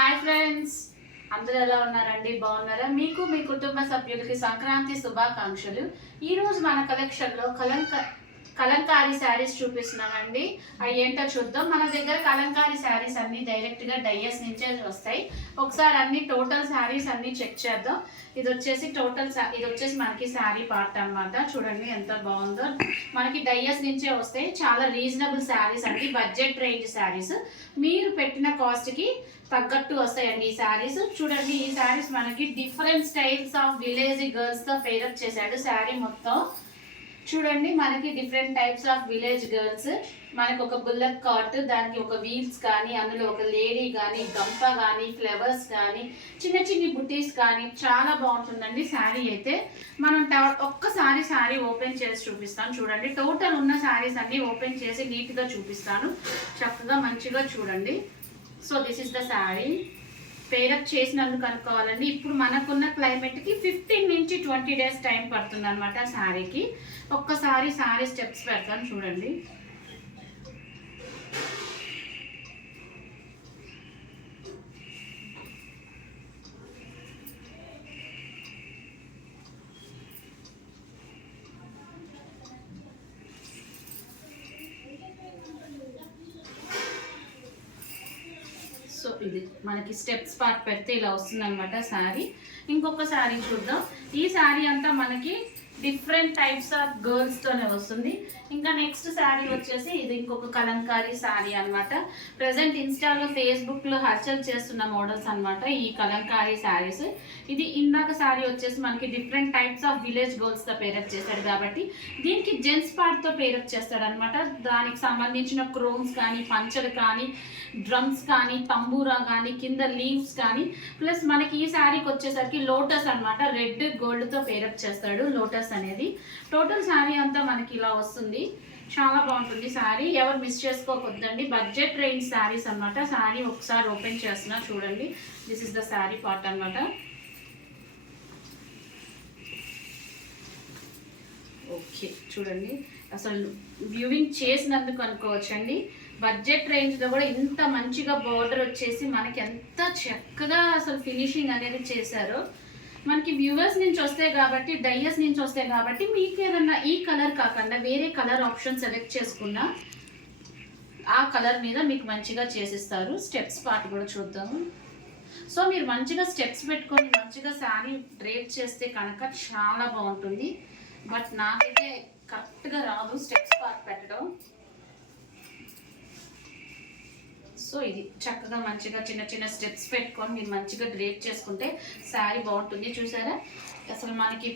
Hi friends. అందరూ ఎలా ఉన్నారండి? బాగున్నారా? మీకు మీ కుటుంబ సభ్యులకి సంక్రాంతి శుభాకాంక్షలు. ఈరోజు మన కలెక్షన్లో కలంక కలంకారీ శారీస్ చూపిస్తున్నామండి. అవి ఏంటో చూద్దాం. మన దగ్గర కలంకారీ శారీస్ అన్ని డైరెక్ట్గా డైయస్ నుంచే వస్తాయి. ఒకసారి అన్ని టోటల్ శారీస్ అన్ని చెక్ చేద్దాం. ఇది వచ్చేసి టోటల్ ఇది వచ్చేసి మనకి శారీ పార్ట్ అన్నమాట. చూడండి ఎంత బాగుందో. మనకి డయ్యస్ నుంచే వస్తాయి. చాలా రీజనబుల్ శారీస్ అండి. Budget range saris. మీరు పెట్టిన కాస్ట్కి తగ్గట్టు వస్తాయండి ఈ శారీస్. చూడండి ఈ శారీస్ మనకి డిఫరెంట్ స్టైల్స్ ఆఫ్ విలేజ్ గర్ల్స్తో పేరప్ చేశాడు. శారీ మొత్తం చూడండి మనకి different types of village girls మనకు ఒక బుల్లక్ కాట్ దానికి ఒక వీల్స్ కానీ అందులో ఒక లేడీ కానీ గంప కానీ ఫ్లవర్స్ కానీ చిన్న చిన్ని బుటీస్ కానీ చాలా బాగుంటుందండి శారీ అయితే. మనం ఒక్కసారి శారీ ఓపెన్ చేసి చూపిస్తాను చూడండి. టోటల్ ఉన్న శారీస్ అన్ని ఓపెన్ చేసి నీట్గా చూపిస్తాను. చక్కగా మంచిగా చూడండి. So this is the sari pair up చేసినందుకు అనుకోవాలండి. ఇప్పుడు మనకున్న క్లైమేట్కి ఫిఫ్టీన్ నుంచి ట్వంటీ డేస్ టైం పడుతుంది అనమాట శారీకి ఒక్కసారి శారీ స్టెప్స్ పెడతాను చూడండి సో ఇది మనకి స్టెప్స్ పార్ట్ పెడితే ఇలా వస్తుంది అనమాట శారీ ఇంకొక శారీ చూద్దాం. ఈ శారీ అంతా మనకి డిఫరెంట్ టైప్స్ ఆఫ్ గర్ల్స్ తోనే వస్తుంది. ఇంకా నెక్స్ట్ శారీ వచ్చేసి ఇది ఇంకొక కలంకారీ శారీ అనమాట ప్రజెంట్ ఇన్స్టాలో ఫేస్బుక్లో చేస్తున్న మోడల్స్ అనమాట ఈ కలంకారీ శారీస్ ఇది ఇందాక శారీ వచ్చేసి మనకి డిఫరెంట్ టైప్స్ ఆఫ్ విలేజ్ గర్ల్స్తో పేరప్ చేశాడు కాబట్టి దీనికి జెంట్స్ పార్ట్తో పేరప్ చేస్తాడు అనమాట దానికి సంబంధించిన క్రోమ్స్ కానీ పంచలు కానీ డ్రమ్స్ కానీ తంబూరా కానీ కింద లీవ్స్ కానీ ప్లస్ మనకి ఈ శారీకి వచ్చేసరికి లోటస్ అనమాట రెడ్ గోల్డ్తో పేరప్ చేస్తాడు. లోటస్ అనేది. టోటల్ శారీ అంతా మనకి ఇలా వస్తుంది. చాలా బాగుంటుంది శారీ ఎవరు మిస్ చేసుకోవద్దండి బడ్జెట్ రేంజ్ శారీస్ అన్నమాట. శారీ ఒకసారి ఓపెన్ చేస్తున్నా చూడండి. This is the sari part అన్నమాట. ఓకే చూడండి. అసలు వ్యూవింగ్ చేసినందుకు అనుకోవచ్చండి. బడ్జెట్ రేంజ్లో కూడా ఇంత మంచిగా బార్డర్ వచ్చేసి మనకి ఎంత చక్కగా అసలు ఫినిషింగ్ అనేది చేశారో. మనకి వ్యూవర్స్ నుంచి వస్తాయి కాబట్టి డైయస్ నుంచి వస్తాయి కాబట్టి మీకు ఏదన్నా ఈ కలర్ కాకుండా వేరే కలర్ ఆప్షన్ సెలెక్ట్ చేసుకున్నా ఆ కలర్ మీద మీకు మంచిగా చేసిస్తారు. స్టెప్స్ పార్ట్ కూడా చూద్దాము. సో మీరు మంచిగా స్టెప్స్ పెట్టుకొని మంచిగా శారీ డ్రేప్ చేస్తే కనుక చాలా బాగుంటుంది. బట్ నాకైతే కరెక్ట్గా రాదు స్టెప్స్ పార్ట్ పెట్టడం. సో ఇది చక్కగా మంచిగా చిన్న చిన్న స్టెప్స్ పెట్టుకొని మీరు మంచిగా డ్రేప్ చేసుకుంటే శారీ బాగుంటుంది చూసారా? అసలు మనకి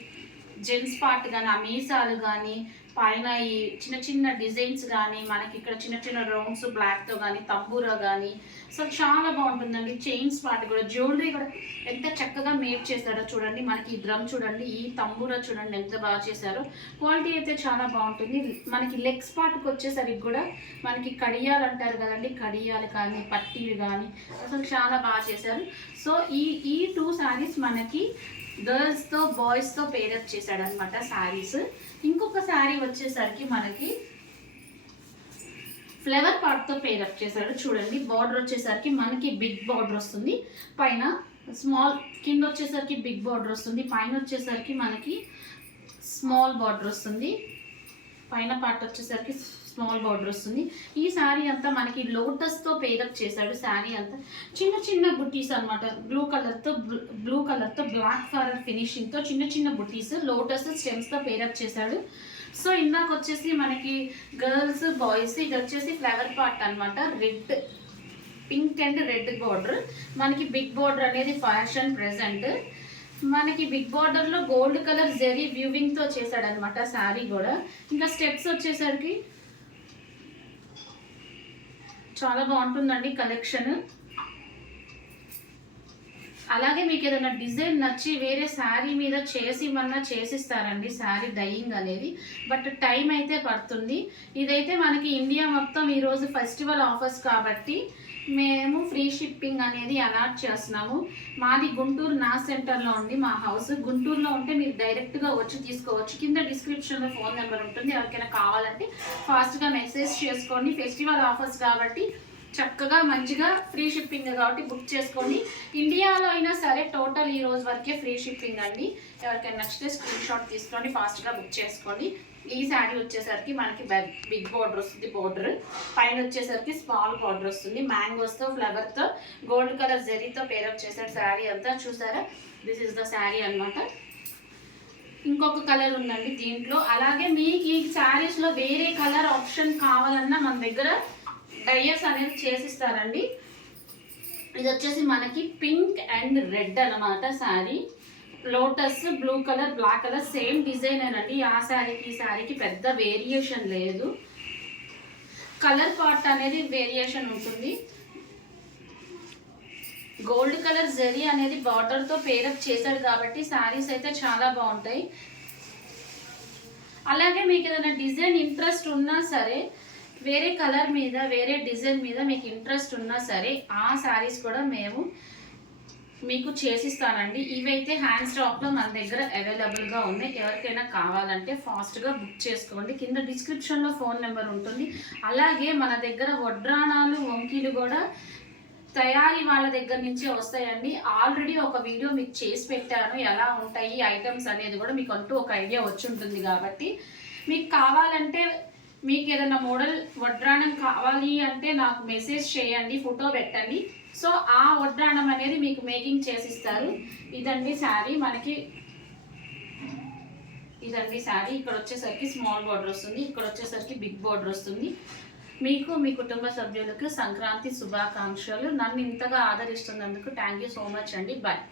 జెంట్స్ పార్ట్ కానీ ఆ మీసాలు కానీ పైన ఈ చిన్న చిన్న డిజైన్స్ కానీ మనకి ఇక్కడ చిన్న చిన్న రౌండ్స్ బ్లాక్తో కానీ తంబూరా కానీ అసలు చాలా బాగుంటుందండి. చైన్స్ పార్ట్ కూడా జ్యువెలరీ కూడా ఎంత చక్కగా మేడ్ చేశారో చూడండి. మనకి ఈ డ్రమ్ చూడండి ఈ తంబూరా చూడండి ఎంత బాగా చేశారో. క్వాలిటీ అయితే చాలా బాగుంటుంది. మనకి లెగ్స్ పార్ట్కి వచ్చేసరికి కూడా మనకి కడియాలు అంటారు కదండి. కడియాలు కానీ పట్టీలు కానీ అసలు చాలా బాగా చేశారు. సో ఈ ఈ టూ శారీస్ మనకి గర్ల్స్తో బాయ్స్తో పేరప్ చేశాడు అనమాట శారీస్. ఇంకొక శారీ వచ్చేసరికి మనకి ఫ్లవర్ పార్ట్తో పేరప్ చేశాడు. చూడండి బార్డర్ వచ్చేసరికి మనకి బిగ్ బార్డర్ వస్తుంది. పైన స్మాల్ కింద వచ్చేసరికి బిగ్ బార్డర్ వస్తుంది. పైన వచ్చేసరికి మనకి స్మాల్ బార్డర్ వస్తుంది. పైన పార్ట్ వచ్చేసరికి స్మాల్ బార్డర్ వస్తుంది. ఈ శారీ అంతా మనకి లోటస్తో పేరప్ చేశాడు శారీ అంతా. చిన్న చిన్న బుటీస్ అనమాట బ్లూ కలర్తో బ్లూ కలర్తో బ్లాక్ కలర్ ఫినిషింగ్తో చిన్న చిన్న బుటీస్ లోటస్ స్టెమ్స్తో పేరప్ చేశాడు. సో ఇందాక వచ్చేసి మనకి గర్ల్స్ బాయ్స్ ఇది వచ్చేసి ఫ్లవర్ పార్ట్ అనమాట red pink and red border మనకి బిగ్ బార్డర్ అనేది ఫ్యాషన్ ప్రెసెంట్ మనకి బిగ్ బార్డర్లో గోల్డ్ కలర్ జెరీ వ్యూవింగ్తో చేశాడు అనమాట శారీ కూడా. ఇంకా స్టెప్స్ వచ్చేసరికి చాలా బాగుంటుందండి కలెక్షన్. అలాగే మీకు ఏదైనా డిజైన్ నచ్చి వేరే శారీ మీద చేసి ఇవ్వన్నా చేసిస్తారండి శారీ డయింగ్ అనేది. బట్ టైం అయితే పడుతుంది. ఇదైతే మనకి ఇండియా మొత్తం ఈరోజు ఫెస్టివల్ ఆఫర్స్ కాబట్టి మేము ఫ్రీ షిప్పింగ్ అనేది అలాట్ చేస్తున్నాము. మాది గుంటూరు నా సెంటర్లో ఉంది మా హౌస్ గుంటూరులో ఉంటే మీరు డైరెక్ట్గా వచ్చి తీసుకోవచ్చు. కింద డిస్క్రిప్షన్లో ఫోన్ నెంబర్ ఉంటుంది. ఎవరికైనా కావాలంటే ఫాస్ట్గా మెసేజ్ చేసుకోండి. ఫెస్టివల్ ఆఫర్స్ కాబట్టి చక్కగా మంచిగా ఫ్రీ షిప్పింగ్ కాబట్టి బుక్ చేసుకోండి ఇండియాలో అయినా సరే టోటల్ ఈ రోజు వరకే ఫ్రీ షిప్పింగ్ అండి. ఎవరికైనా నచ్చితే స్క్రీన్ షాట్ తీసుకోండి ఫాస్ట్గా బుక్ చేసుకోండి ఈ శారీ వచ్చేసరికి మనకి బిగ్ బార్డర్ వస్తుంది బార్డర్ పైన వచ్చేసరికి స్మాల్ బార్డర్ వస్తుంది. మ్యాంగోస్తో ఫ్లవర్తో గోల్డ్ కలర్ జెరీతో పేరప్ చేశారు శారీ అంతా. చూసారా? దిస్ ఇస్ ద శారీ అన్నమాట. ఇంకొక కలర్ ఉందండి దీంట్లో. అలాగే మీకు ఈ శారీస్లో వేరే కలర్ ఆప్షన్ కావాలన్నా మన దగ్గర డయర్స్ అనేది చేసిస్తారండి. ఇది వచ్చేసి మనకి పింక్ అండ్ రెడ్ అన్నమాట sari. Lotus blue colour black colour same డిజైనేనండి ఆ శారీకి ఈ శారీకి పెద్ద వేరియేషన్ లేదు. కలర్ పార్ట్ అనేది వేరియేషన్ ఉంటుంది. గోల్డ్ కలర్ జరీ అనేది బార్డర్తో పేరప్ చేశాడు కాబట్టి శారీస్ అయితే చాలా బాగుంటాయి. అలాగే మీకు ఏదైనా డిజైన్ ఇంట్రెస్ట్ ఉన్నా సరే వేరే కలర్ మీద వేరే డిజైన్ మీద మీకు ఇంట్రెస్ట్ ఉన్నా సరే ఆ శారీస్ కూడా మేము మీకు చేసిస్తానండి. ఇవైతే హ్యాండ్ స్టాక్లో మన దగ్గర అవైలబుల్గా ఉన్నాయి. ఎవరికైనా కావాలంటే ఫాస్ట్గా బుక్ చేసుకోండి. కింద డిస్క్రిప్షన్లో ఫోన్ నెంబర్ ఉంటుంది. అలాగే మన దగ్గర వడ్రాణాలు వంకీలు కూడా తయారీ వాళ్ళ దగ్గర నుంచే వస్తాయండి. ఆల్రెడీ ఒక వీడియో మీకు చేసి పెట్టాను. ఎలా ఉంటాయి ఐటమ్స్ అనేది కూడా మీకు అంటూ ఒక ఐడియా వచ్చి ఉంటుంది కాబట్టి మీకు కావాలంటే మీకు ఏదైనా మోడల్ వడ్రాణం కావాలి అంటే నాకు మెసేజ్ చేయండి ఫోటో పెట్టండి. సో ఆ వడ్రాణం అనేది మీకు మేకింగ్ చేసిస్తారు. ఇదండి శారీ. మనకి ఇదండి శారీ. ఇక్కడ వచ్చేసరికి స్మాల్ బార్డర్ వస్తుంది. ఇక్కడ వచ్చేసరికి బిగ్ బార్డర్ వస్తుంది. మీకు మీ కుటుంబ సభ్యులకు సంక్రాంతి శుభాకాంక్షలు. నన్ను ఇంతగా ఆదరిస్తున్నందుకు థ్యాంక్ యూ సో మచ్ అండి. బాయ్